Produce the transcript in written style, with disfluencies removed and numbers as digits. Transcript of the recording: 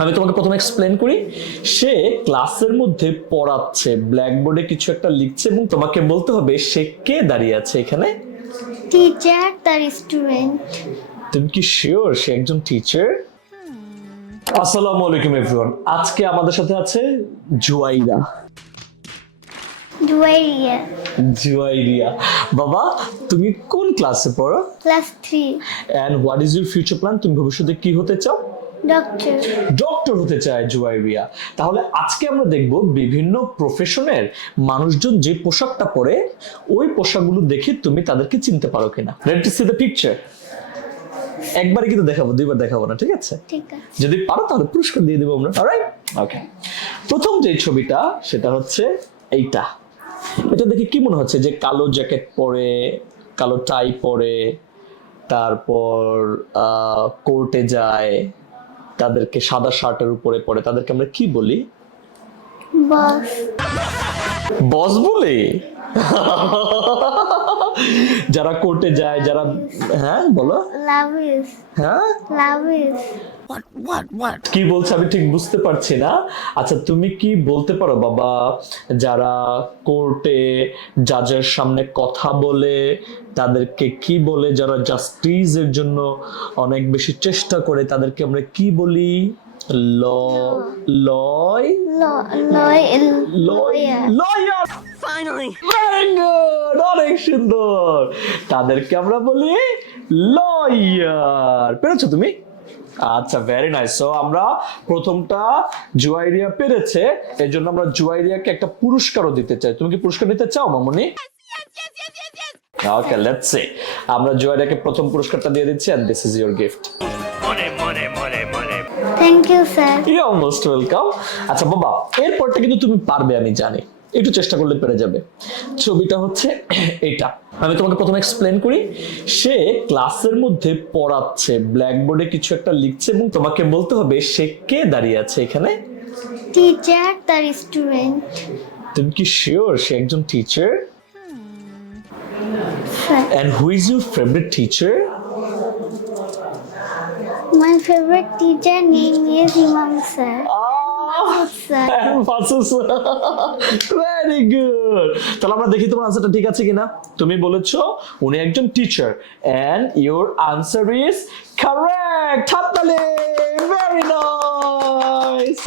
আমি তোমাকে প্রথমে এক্সপ্লেন করি। সে ক্লাসের মধ্যে পড়াচ্ছে, ব্ল্যাকবোর্ডে কিছু একটা লিখছে এবং তোমাকে বলতে হবে সে কে দাঁড়িয়ে আছে এখানে। টিচার তার স্টুডেন্ট। তুমি কি শিওর সে একজন টিচার? আসসালামু আলাইকুম এভরিওয়ান। আজকে আমাদের সাথে আছে জুয়াইরা। জুয়াইরিয়া। জুয়াইরিয়া, বাবা তুমি কোন ক্লাসে পড়ো? Class 3। And what is your future plan? তুমি ভবিষ্যতে কি হতে চাও? ডক্টর। ডক্টর হতে চায় জুয়াইরিয়া। তাহলে আজকে আমরা দেখব বিভিন্ন প্রফেশনের মানুষজন যে পোশাকটা পরে ওই পোশাকগুলো দেখে তুমি তাদেরকে চিনতে পারো কিনা। Let's see the picture. একবারই কিন্তু দেখাবো, দুইবার দেখাবো না, ঠিক আছে? ঠিক আছে। যদি পারো তাহলে পুরস্কার দিয়ে দেবো আমরা। অলরাইট, ওকে। প্রথম যে ছবিটা সেটা হচ্ছে এইটা। এটা দেখে কি মনে হচ্ছে? যে কালো জ্যাকেট পরে, কালো টাই পরে, তারপর কোর্টে যায়, তাদেরকে সাদা শার্টের উপরে পরে, তাদেরকে আমরা কি বলি? বস। বস বলে? যারা কোর্টে যায়, যারা, হ্যাঁ বলো। Love is. হ্যাঁ, লাভ ইজ। কি বলছে আমি ঠিক বুঝতে পারছি না। আচ্ছা তুমি কি বলতে পারো বাবা, যারা কোর্টে জাজের সামনে কথা বলে তাদেরকে কি বলে? যারা জাস্টিসের জন্য অনেক বেশি চেষ্টা করে তাদেরকে আমরা কি বলি? লয় লয়ার। ফাইনালি। ভেরি গুড, অনেক সুন্দর। তাদেরকে আমরা বলি লয়ার। পেরেছো তুমি? আচ্ছা, ভেরি নাইস। সো আমরা প্রথমটা জুয়াইরিয়া পেরেছে, এই জন্য আমরা জুয়াইরিয়াকে একটা পুরস্কারও দিতে চাই। তুমি কি পুরস্কার নিতে চাও মামুনি? Okay, let's see. আমরা জুয়াইরিয়াকে প্রথম পুরস্কারটা দিয়ে দিচ্ছি, and this is your gift. Thank you sir. You are most welcome. আচ্ছা বাবা, এরপরটা কিন্তু তুমি পারবে আমি জানি, একটু চেষ্টা করলে পেরে যাবে। ছবিটা হচ্ছে এটা। আমি তোমাকে প্রথমে এক্সপ্লেন করি। সে ক্লাসের মধ্যে পড়াচ্ছে, ব্ল্যাকবোর্ডে কিছু একটা লিখছে এবং তোমাকে বলতে হবে সে কে দাঁড়িয়ে আছে এখানে। টিচার তার স্টুডেন্ট। তুমি কি শিওর সে একজন teacher? Sir. And who is your favourite teacher? My favourite teacher name is Imam sir. Sir. Very good. তাহলে আমরা দেখি তোমার আনসারটা ঠিক আছে কিনা। তুমি বলেছো উনি একজন teacher, and your answer is correct. হাততালি। Very nice.